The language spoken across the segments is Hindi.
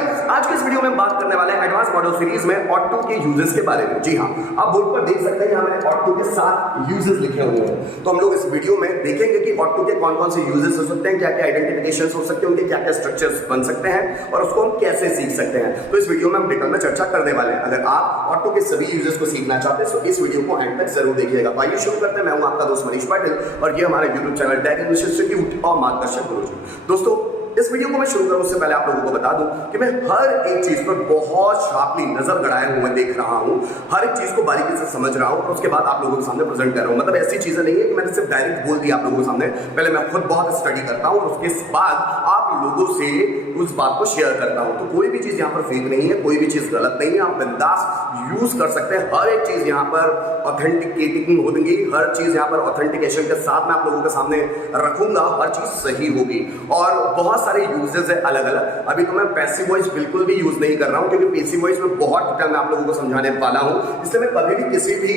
गाइस, आज के इस वीडियो में हम बात करने वाले हैं एडवांस मॉडल सीरीज में ऑटो के यूजेस के बारे में। जी हाँ, आप बोर्ड पर देख सकते हैं यहाँ मैंने ऑटो के 7 यूजेस लिखे हुए हैं। तो हम लोग इस वीडियो में देखेंगे कि ऑटो के कौन कौन से यूजेस हो सकते हैं, क्या क्या आइडेंटिफिकेशंस हो सकते हैं, उनके क्या क्या स्ट्रक्चर्स बन सकते हैं और उसको हम कैसे सीख सकते हैं। तो इस वीडियो में हम डिटेल में चर्चा करने वाले हैं। अगर आप ऑटो के सभी यूजेस को सीखना चाहते हैं तो इस वीडियो को एंड तक जरूर देखिएगा। आइए शुरू करते हैं। मैं हूं आपका दोस्त मनीष पाटिल और ये हमारा YouTube channel Tech English Institute और मार्गदर्शक गुरुजी। दोस्तों, इस वीडियो को मैं शुरू करूं उससे पहले आप लोगों को बता दूं कि मैं हर एक चीज पर बहुत शार्पली नजर गड़ाए हुए देख रहा हूं, हर एक चीज को बारीकी से समझ रहा हूं और उसके बाद आप लोगों के सामने प्रेजेंट कर रहा हूं। मतलब ऐसी चीजें नहीं है कि मैंने सिर्फ डायरेक्ट बोल दिया आप लोगों के सामने, पहले मैं खुद बहुत स्टडी करता हूं और उसके बाद आप लोगों से उस बात को शेयर करता हूं। तो कोई भी चीज यहाँ पर फेक नहीं है, कोई भी चीज गलत नहीं है, आप बिंदास यूज कर सकते हैं। हर एक चीज यहाँ पर ऑथेंटिकेटिंग होगी, हर चीज यहाँ पर ऑथेंटिकेशन के साथ मैं आप लोगों के सामने रखूंगा, हर चीज सही होगी। और बहुत सारे यूजेस है अलग अलग। अभी तो मैं पैसिव वॉइस बिल्कुल भी यूज नहीं कर रहा हूं क्योंकि पैसिव वॉइस में बहुत डिटेल में आप लोगों को समझाने वाला हूं, इसलिए मैं कभी भी किसी भी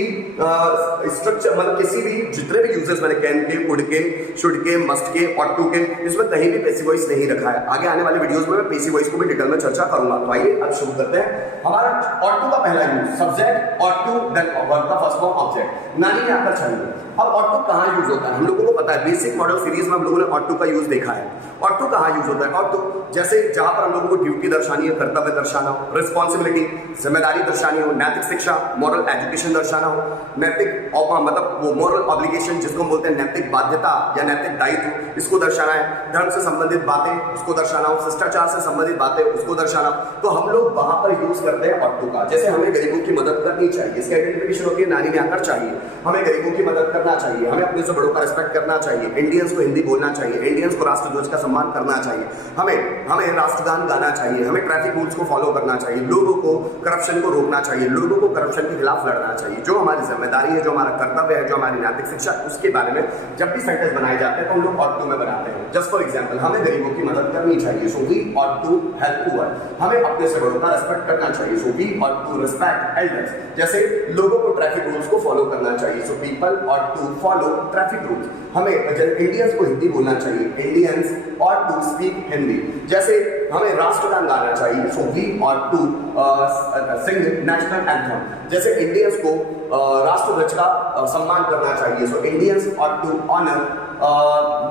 स्ट्रक्चर मतलब किसी भी जितने भी यूजेस मैंने कैन के, कुड के, शुड के, मस्ट के, ऑट टू के, इसमें कहीं भी पैसिव वॉइस नहीं रखा है। आगे आने वाले वीडियोस में मैं पैसिव वॉइस को भी डिटेल में चर्चा करूंगा। तो आइए अब शुरू करते हैं। हमारा ऑट टू का पहला use subject, ought to, then verb का फर्स्ट फॉर्म ऑब्जेक्ट। नानी ने आकर चाहिए। अब ऑट टू कहां यूज होता है हम लोगों को पता है, बेसिक मॉडल सीरीज में हम लोगों ने ऑट टू का यूज देखा है। ऑट टू कहां यूज होता है? ऑट टू जैसे जहां पर हम लोगों को ड्यूटी दर्शानी है, कर्तव्य दर्शाना हो, रिस्पॉन्सिबिलिटी, जिम्मेदारी दर्शानी हो, नैतिक शिक्षा, मॉरल एजुकेशन दर्शाना हो, नैतिक मतलब वो मॉरल ऑब्लिगेशन जिसको बोलते हैं नैतिक बाध्यता या नैतिक दायित्व, इसको दर्शाना है। धर्म से संबंधित बातें उसको दर्शाना हो, शिष्टाचार से संबंधित बातें उसको दर्शाना। तो हम लोग वहां पर यूज करते हैं ऑट टू का। जैसे हमें गरीबों की मदद करनी चाहिए, इसकी आइडेंटिफिकेशन होती है नानी ने आकर चाहिए। हमें गरीबों की मदद करना चाहिए, हमें अपने से बड़ों का रिस्पेक्ट करना चाहिए, इंडियंस को हिंदी बोलना चाहिए, इंडियंस को राष्ट्रध्वज का सम्मान करना चाहिए, हमें राष्ट्रगान गाना चाहिए, हमें ट्रैफिक रूल्स को फॉलो करना चाहिए, लोगों को करप्शन को रोकना चाहिए, लोगों को करप्शन के खिलाफ लड़ना चाहिए। जो हमारी जिम्मेदारी है, जो हमारा कर्तव्य है, जो हमारी नैतिक शिक्षा, उसके बारे में जब भी सेंटेंस बनाए जाते हैं तो हम लोग ऑट टू में बनाते हैं। जस्ट फॉर एग्जांपल, हमें गरीबों की मदद करनी चाहिए, so we ought to help poor. हमें अपने से बड़ों का रिस्पेक्ट करना चाहिए, so we ought to respect elders. जैसे लोगों को ट्रैफिक रूल्स को फॉलो करना चाहिए, so people ought to follow traffic rules. हमें इंडियंस को हिंदी बोलना चाहिए, Indians ought to speak Hindi. जैसे हमें राष्ट्रगान गाना चाहिए, so we ought to sing national anthem. जैसे इंडियंस को राष्ट्रध्वज का सम्मान करना चाहिए, so Indians ought to honour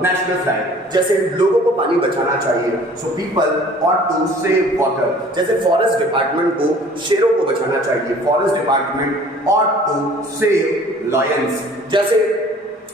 national flag. जैसे लोगों को पानी बचाना चाहिए, so people ought to save water. जैसे फॉरेस्ट डिपार्टमेंट को शेरों को बचाना चाहिए, forest department ought to save lions. जैसे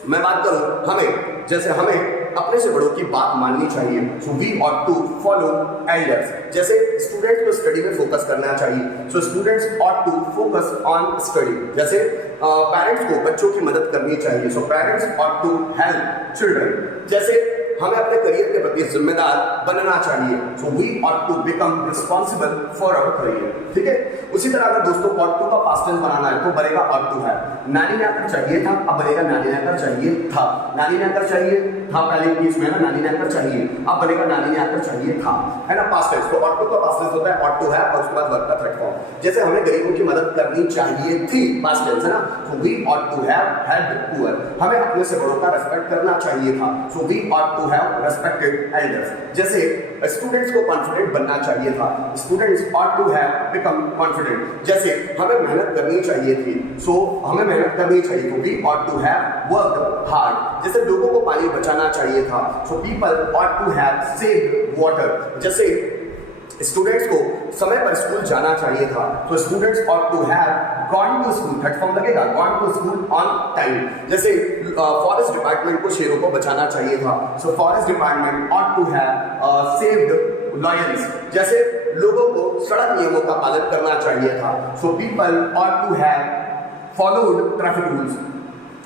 मैं बात करूं हमें अपने से बड़ों की बात माननी चाहिए, so we ought to follow elders. जैसे स्टूडेंट्स को स्टडी में फोकस करना चाहिए, so students ought to focus on study. जैसे पेरेंट्स को बच्चों की मदद करनी चाहिए, so parents ought to help children. जैसे हमें अपने करियर के प्रति जिम्मेदार बनना चाहिए, so we ought to become responsible for our career. ठीक है, उसी तरह अगर दोस्तों ऑट टू का पास्ट टेंस बनाना है तो बनेगा ऑट टू है। नानी ने आकर चाहिए था, अब बनेगा नानी ने आकर चाहिए था। नानी ने आकर चाहिए था पहले केस में है ना, नानी ने आकर चाहिए, अब बनेगा नानी ने आकर चाहिए था, है ना, पास्ट टेंस। तो ऑट टू का पास्ट टेंस होता है ऑट टू है और उसके बाद वर्ब का थर्ड फॉर्म। जैसे हमें गरीबों की मदद करनी चाहिए थी, पास्ट टेंस है ना, so we ought to have helped poor. हमें अपने से बड़ों का रिस्पेक्ट करना चाहिए था, so we ought to have respected elders. जैसे स्टूडेंट्स को कॉन्फिडेंट बनना चाहिए था, students ought to have become confident. जैसे हमें मेहनत करनी चाहिए थी, सो हमें मेहनत करनी चाहिए, तो we ought to have worked hard. जैसे लोगों को पानी बचाना चाहिए था, so people ought to have saved water. जैसे स्टूडेंट्स को समय पर स्कूल जाना चाहिए था, तो students ought to have gone to school, third form लगेगा, gone to school on time. जैसे फॉरेस्ट डिपार्टमेंट को शेरों को बचाना चाहिए था, so forest department ought to have saved lions. जैसे लोगों को सड़क नियमों का पालन करना चाहिए था, so people ought to have followed traffic rules.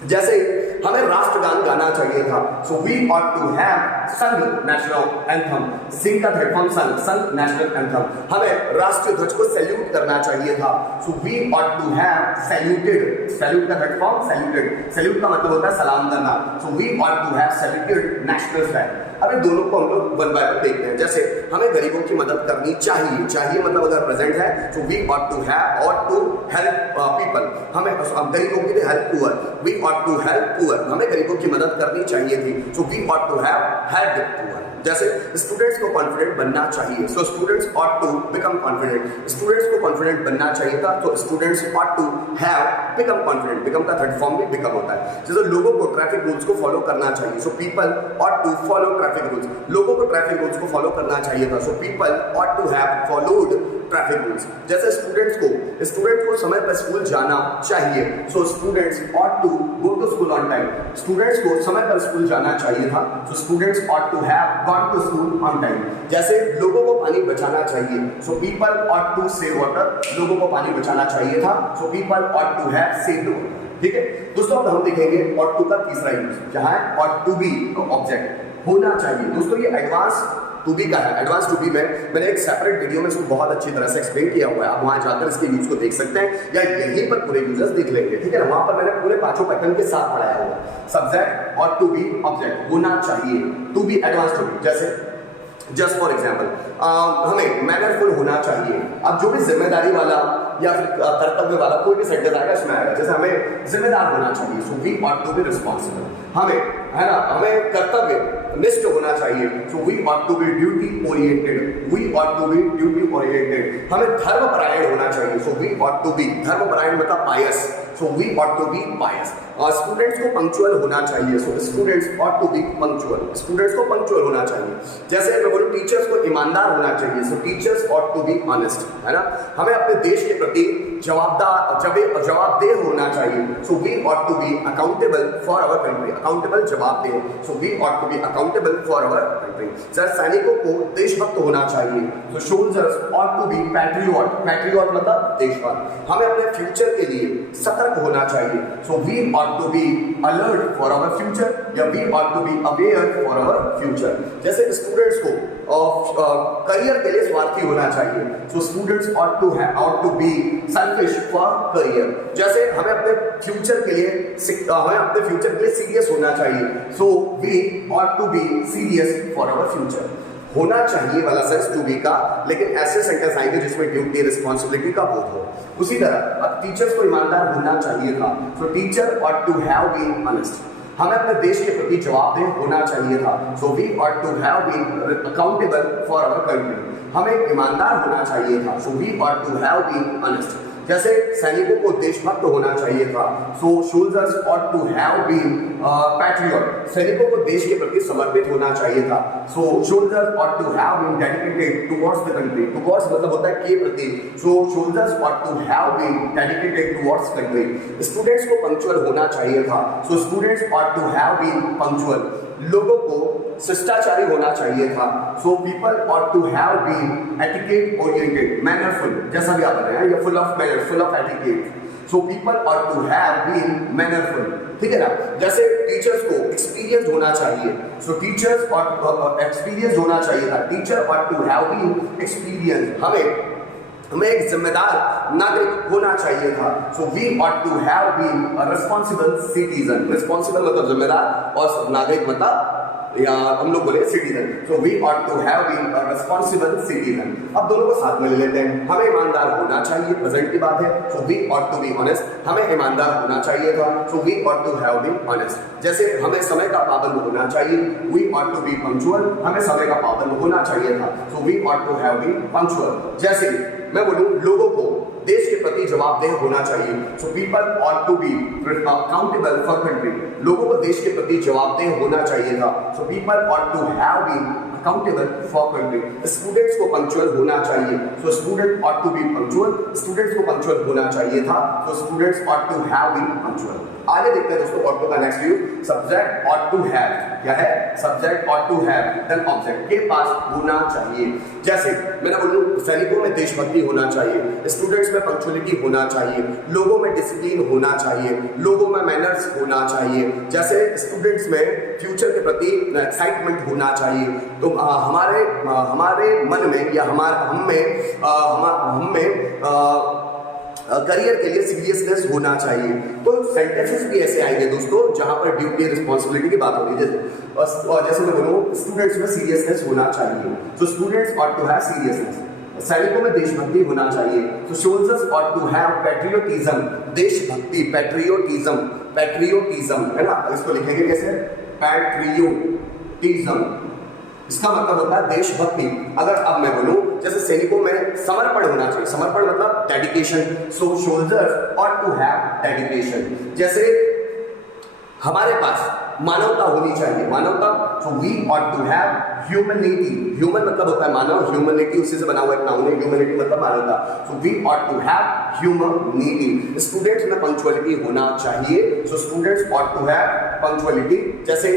जैसे हमें राष्ट्रगान गाना चाहिए था, so we ought to have sung national anthem. Sing का third form sung national anthem. हमें राष्ट्रीय ध्वज को सैल्यूट करना चाहिए था, so we ought to have saluted. Salute का थर्ड फॉर्म सैल्यूटेड। सैल्यूट का मतलब होता है सलाम करना, so we ought to have saluted national flag. अब इन दोनों को हम लोग वन बाय वन देखते हैं। जैसे हमें गरीबों की मदद करनी चाहिए, चाहिए मतलब अगर प्रेजेंट है, so we ought to have, ought to help people. हमें गरीबों के लिए help poor, we ought to help poor. हमें गरीबों की मदद करनी चाहिए थी, so we ought to have helped poor. जैसे स्टूडेंट्स को कॉन्फिडेंट बनना चाहिए, so students ought to become confident. Students को कॉन्फिडेंट बनना चाहिए था, तो students ought to have become confident. Become का थर्ड फॉर्म भी बिकम होता है। जैसे लोगों को ट्रैफिक रूल्स को फॉलो करना चाहिए, so people ought to follow traffic rules. लोगों को ट्रैफिक रूल्स को फॉलो करना चाहिए था, so people ought to have followed traffic rules. जैसे स्टूडेंट्स को समय पर स्कूल जाना चाहिए, so students ought to go to school on time. Students को समय पर स्कूल जाना चाहिए था, so students ought to have gone to school on time. जैसे लोगों को पानी बचाना चाहिए, so people ought to save water. लोगों को पानी बचाना चाहिए था, so people ought to have saved water. ठीक है दोस्तों, अब हम देखेंगे ऑट टू का तीसरा यूज, जहां है ऑट टू बी का ऑब्जेक्ट होना चाहिए। दोस्तों ये एडवांस टू बी का है। एडवांस टू बी में मैंने एक सेपरेट वीडियो में इसको बहुत अच्छी तरह से एक्सप्लेन किया हुआ है, आप वहां जाकर इसके यूज को देख सकते हैं या यहीं पर पूरे यूजर्स देख लेंगे। ठीक है, वहां पर मैंने पूरे पांचों पैटर्न के साथ पढ़ाया हुआ है। सब्जेक्ट और टू बी ऑब्जेक्ट होना चाहिए, to be advance to be. जैसे जस्ट फॉर एग्जाम्पल हमें मैनरफुल होना चाहिए। अब जो भी जिम्मेदारी वाला या फिर कर्तव्य वाला कोई भी सेंटेंस आएगा इसमें आएगा। जैसे हमें जिम्मेदार होना चाहिए, so we ought to be responsible. हमें है ना, हमें कर्तव्य निष्ठ होना चाहिए, so we ought to be duty oriented. We ought to be duty oriented. हमें धर्मपरायण होना चाहिए, so we ought to be, धर्मपरायण मतलब pious, so we ought to be pious. Students को पंक्चुअल होना चाहिए, so students ought to be punctual. Students को पंक्चुअल होना चाहिए। जैसे मैं बोलूं टीचर्स को ईमानदार होना चाहिए, so teachers ought to be honest, है ना। हमें अपने देश के प्रति जवाबदेह होना चाहिए, so we ought to be accountable for our country. Accountable जवाबदेह, so we ought to be accountable for our country. Sir सैनिकों को देशभक्त होना चाहिए, तो soldiers ought to be patriot. Patriot मतलब देशभक्त। हमें अपने फ्यूचर के लिए सतर्क होना चाहिए, so we ought to be alert for our future या we ought to be aware for our future. जैसे स्टूडेंट्स को करियर के लिए स्वार्थी होना चाहिए, so students ought to be selfish for career. जैसे हमें अपने फ्यूचर के लिए सीरियस होना चाहिए, so we ought to be serious for our future. होना चाहिए वाला सेंस टू बी का, लेकिन ऐसे सेंटेंस आएंगे जिसमें ड्यूटी रिस्पॉन्सिबिलिटी का बोध हो। उसी तरह अब टीचर्स को ईमानदार होना चाहिए था, so teacher ought to have been honest. हमें अपने देश के प्रति जवाबदेह होना चाहिए था, so we ought to have been accountable for our country. हमें ईमानदार होना चाहिए था, so we ought to have been honest. जैसे सैनिकों को देशभक्त होना चाहिए था, so soldiers ought to have been patriot. सैनिकों को देश के प्रति समर्पित होना चाहिए था, so soldiers ought to have been dedicated towards the country. Towards मतलब होता है के प्रति, so soldiers ought to have been dedicated towards country. Students को पंक्चुअल होना चाहिए था, so students ought to have been punctual. लोगों को शिष्टाचारी होना चाहिए था, so people ought to have been etiquette oriented, mannerful. जैसा भी आप बता रहे हैं, या full of manner, full of etiquette, so people ought to have been mannerful. ठीक है ना। जैसे टीचर्स को एक्सपीरियंस होना चाहिए, सो टीचर्स ऑट एक्सपीरियंस होना चाहिए था, teacher ought to have been experience. हमें एक जिम्मेदार नागरिक होना चाहिए था, so we ought to have been a responsible citizen. Responsible मतलब जिम्मेदार और नागरिक मतलब या हम लोग बोले citizen, so we ought to have been a responsible citizen. अब दोनों को साथ में ले लेते हैं। हमें ईमानदार होना चाहिए, प्रेजेंट की बात है, so we ought to be honest. हमें ईमानदार होना चाहिए था, so we ought to have been honest. जैसे हमें समय का पाबंद होना चाहिए, we ought to be punctual. हमें समय का पाबंद होना चाहिए था, so we ought to have been punctual. जैसे मैं बोलूं लोगों को देश के प्रति जवाबदेह होना चाहिए, so people ought to be accountable for country. लोगों को देश के प्रति जवाबदेह होना चाहिए था, so people ought to have been accountable for country. Students को पंक्चुअल होना चाहिए, so student ought to be punctual. Students को पंक्चुअल होना चाहिए था, so students ought to have been punctual. आगे देखते हैं दोस्तों ऑट टू का next use, subject ought to have. क्या है? Subject ought to have, then object के पास होना चाहिए। जैसे मैंने बोलूं सैनिकों में देशभक्ति होना चाहिए, स्टूडेंट्स में पंक्चुअलिटी होना चाहिए, लोगों में डिसिप्लिन होना चाहिए, लोगों में मैनर्स होना चाहिए। जैसे स्टूडेंट्स में फ्यूचर के प्रति एक्साइटमेंट होना चाहिए। तो हमारे मन में या हम में करियर के लिए सीरियसनेस होना चाहिए। तो सेंटेंसेस भी ऐसे आएंगे दोस्तों जहां पर ड्यूटी रिस्पॉन्सिबिलिटी की बात होगी। जैसे मैं बोलूं स्टूडेंट्स में सीरियसनेस होना चाहिए, तो students ought to have seriousness. सैनिकों में देशभक्ति होना चाहिए, तो soldiers ought to have patriotism. देशभक्ति, पैट्रियोटिज्म है ना, इसको लिखेंगे कैसे? पैट्रियोटिज्म। इसका मतलब होता है देशभक्ति। अगर अब मैं बोलूं जैसे सैनिकों में समर्पण होना चाहिए, समर्पण मतलब dedication, so soldiers ought to have dedication. जैसे हमारे पास मानवता होनी चाहिए, मानवता, so we ought to have humanity. Human मतलब होता है मानव, ह्यूमैनिटी उसी से बना हुआ एक नाउन है, ह्यूमैनिटी मतलब मानवता, so we ought to have humanity. Students में पंक्चुअलिटी होना चाहिए, so students ought to have punctuality. जैसे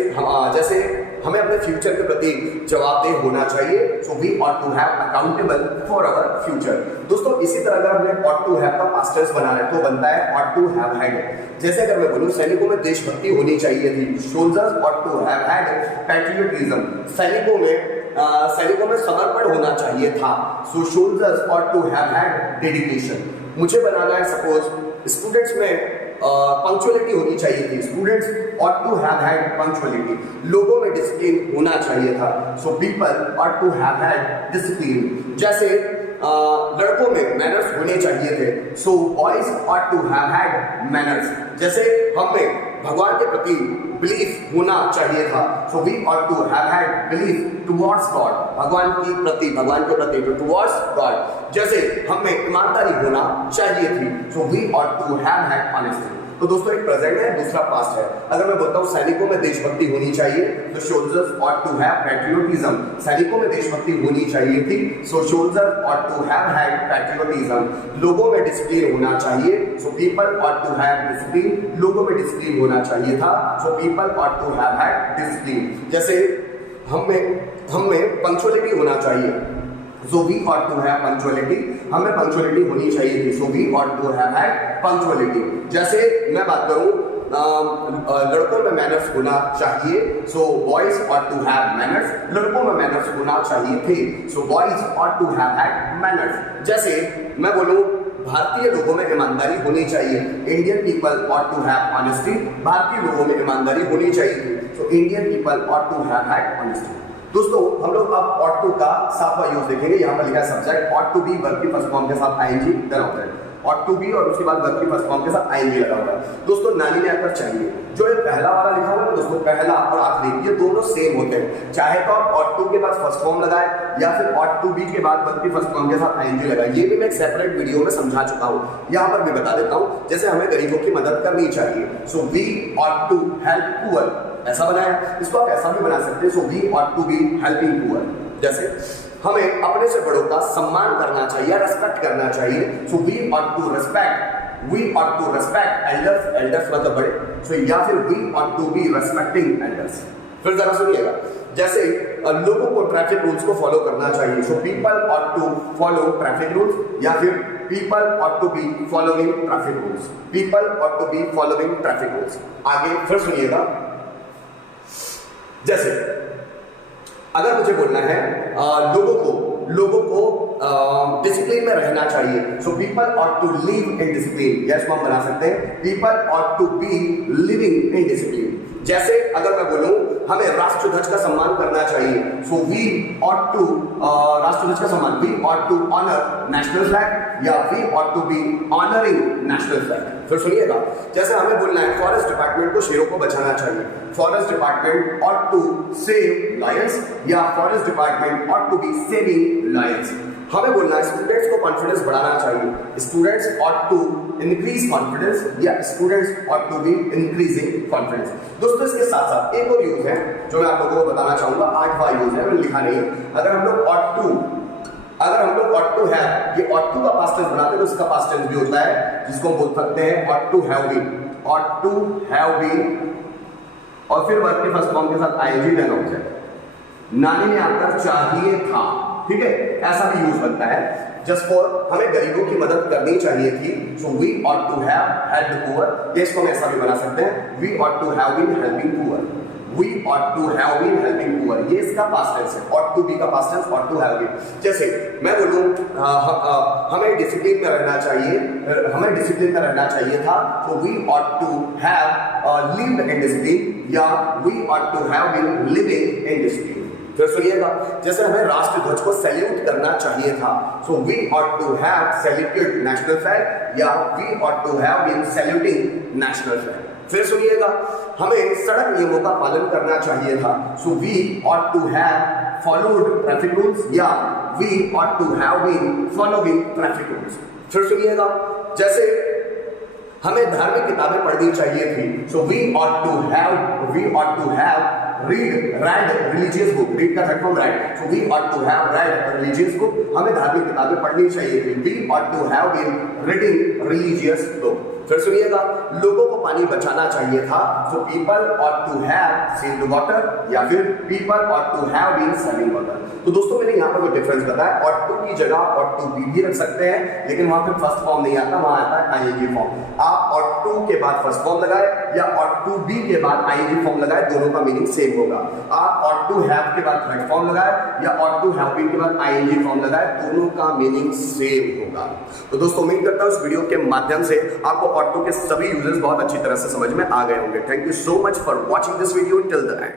हमें अपने फ्यूचर के प्रति जवाबदेह होना चाहिए, so we ought to have accountable for our future. दोस्तों इसी तरह अगर हमने ऑट टू हैव का पास्ट टेंस बनाना है तो बनता है ऑट टू हैव हैड। जैसे अगर मैं बोलूं सैनिकों में देशभक्ति होनी चाहिए थी, soldiers ought to have had patriotism. सैनिकों में समर्पण होना चाहिए था, so soldiers ought to have had dedication. मुझे बनाना है सपोज स्टूडेंट्स में पंक्चुअलिटी होनी चाहिए थी, students ought to have had punctuality. लोगों में डिसिप्लिन होना चाहिए था, so people ought to have had discipline. जैसे लड़कों में मैनर्स होने चाहिए थे, so boys ought to have had manners. जैसे हमें भगवान के प्रति बिलीफ होना चाहिए था, so we ought to have had belief towards God. भगवान के प्रति टुवर्ड्स गॉड। जैसे हमें ईमानदारी होना चाहिए थी, so we ought to have had honesty. तो दोस्तों एक प्रेजेंट है, दूसरा पास्ट है। अगर मैं बोलता हूँ सैनिकों में देशभक्ति होनी चाहिए तो soldiers ought to have patriotism. सैनिकों में देशभक्ति होनी चाहिए थी, so soldiers ought to have had patriotism. लोगों में डिसिप्लिन होना चाहिए, so people ought to have discipline. लोगों में डिसिप्लिन होना चाहिए था, so people ought to have had discipline. जैसे हमें पंक्चुअलिटी होना चाहिए, so we ought to have punctuality. हमें पंक्चुअलिटी होनी चाहिए थी, so we ought to have had punctuality. जैसे मैं बात करूं लड़कों में मैनर्स होना चाहिए, so boys ought to have manners. लड़कों में मैनर्स होना चाहिए थे, so boys ought to have had manners. जैसे मैं बोलूं भारतीय लोगों में ईमानदारी होनी चाहिए, Indian people ought to have honesty. भारतीय लोगों में ईमानदारी होनी चाहिए थी, so Indian people ought to have had honesty. दोस्तों हम लोग अब ऑट टू का साफा यूज देखेंगे। यहाँ पर लिखा है subject ought to be verb की फर्स्ट फॉर्म के साथ ING then object. Ought to be और उसके बाद वर्ब की फर्स्ट फॉर्म के साथ आईएनजी लगा हुआ है। दोस्तों नानी ने आकर चाहिए जो ये पहला वाला लिखा हुआ है दोस्तों, पहला और आखिरी ये दोनों सेम होते हैं। चाहे तो आप ऑट टू के बाद फर्स्ट फॉर्म लगाए या फिर ऑट टू बी के बाद वर्ब की फर्स्ट फॉर्म के साथ आईएनजी लगाए। ये भी मैं एक सेपरेट वीडियो में समझा चुका हूँ, यहाँ पर भी बता देता हूँ। जैसे हमें गरीबों की मदद करनी चाहिए, so we ought to help poor, ऐसा बनाया। इसको आप ऐसा भी बना सकते हैं, so we ought to be helping poor. जैसे हमें अपने से बड़ों का सम्मान करना चाहिए, रेस्पेक्ट करना चाहिए, so we ought to respect elders. Elders मतलब बड़े, सो या फिर we ought to be respecting elders. फिर जरा सुनिएगा, जैसे लोगों को ट्रैफिक रूल्स को फॉलो करना चाहिए, so people ought to follow traffic rules, या फिर people ought to be following traffic rules. People ought to be following traffic rules. आगे फिर सुनिएगा, जैसे अगर मुझे बोलना है लोगों को डिसिप्लिन में रहना चाहिए, so people ought to live in discipline. Yes हम बना सकते हैं, people ought to be living in discipline. जैसे अगर मैं बोलूं हमें राष्ट्रध्वज का सम्मान करना चाहिए, सो वी ऑट टू राष्ट्रध्वज का सम्मान, we ought to honour national flag, या we ought to be honouring national flag. फिर सुनिएगा, जैसे हमें बोलना है फॉरेस्ट डिपार्टमेंट को शेरों को बचाना चाहिए, forest department ought to save lions, या forest department ought to be saving lions. हमें बोलना है स्टूडेंट्स को कॉन्फिडेंस बढ़ाना चाहिए, students ought to increase confidence, या students ought to be increasing confidence. दोस्तों इसके साथ साथ एक और यूज है जो मैं आप लोगों को बताना चाहूंगा, 8वां यूज है, मैंने लिखा नहीं। अगर हम लोग ऑट टू है, ये ऑट टू का पास्ट टेंस बनाते हैं तो इसका पास्ट टेंस भी होता है, जिसको हम बोल सकते हैं ought to have been. Ought to have been और फिर वर्ब के फर्स्ट फॉर्म के साथ आईएनजी देन ऑब्जेक्ट। नानी ने आकर चाहिए था, ठीक है, ऐसा भी यूज बनता है। जस्ट फॉर हमें गरीबों की मदद करनी चाहिए थी, so we ought to have helped poor. ये इसको हम ऐसा भी बना सकते हैं, we ought to have been helping poor. We ought to have been helping poor, ये इसका पास्ट टेंस है। ऑट टू बी का past tense ought to have been. जैसे मैं बोलूं हमें डिसिप्लिन में रहना चाहिए था, तो we ought to have lived in discipline, या we ought to have been living in discipline. फिर सुनिएगा, जैसे हमें राष्ट्रध्वज को सैल्यूट करना चाहिए था, so we ought to have saluted national flag, या we ought to have been saluting national flag. फिर सुनिएगा, हमें सड़क नियमों का पालन करना चाहिए था, so we ought to have followed traffic rules या we ought to have been following traffic rules. फिर सुनिएगा, जैसे हमें धार्मिक किताबें पढ़नी चाहिए थी, so we ought to have read religious book, read का third form read, so we ought to have read religious book, हमें धार्मिक किताबें पढ़नी चाहिए थी, we ought to have been reading religious book। फिर सुनिएगा, लोगों को पानी बचाना चाहिए था, so people ought to have saved water या फिर people ought to have been saving water। तो दोस्तों मैंने यहाँ पर कोई डिफरेंस बताया, ought to की जगह ought to be भी रख सकते हैं, लेकिन वहां पर फर्स्ट फॉर्म नहीं आता, वहां आता है ing फॉर्म। आप ought to के बाद फर्स्ट फॉर्म लगाए या ought to be के बाद ing फॉर्म लगाए, दोनों का मीनिंग सेम होगा। आप ought to have के बाद थर्ड फॉर्म लगाए या ought to have been के बाद ing फॉर्म लगाए, दोनों का मीनिंग सेम होगा। तो दोस्तों उम्मीद करता हूं इस वीडियो के माध्यम से आपको ought to के सभी यूजेस बहुत अच्छी तरह से समझ में आ गए होंगे। Thank you so much for watching this video till the end.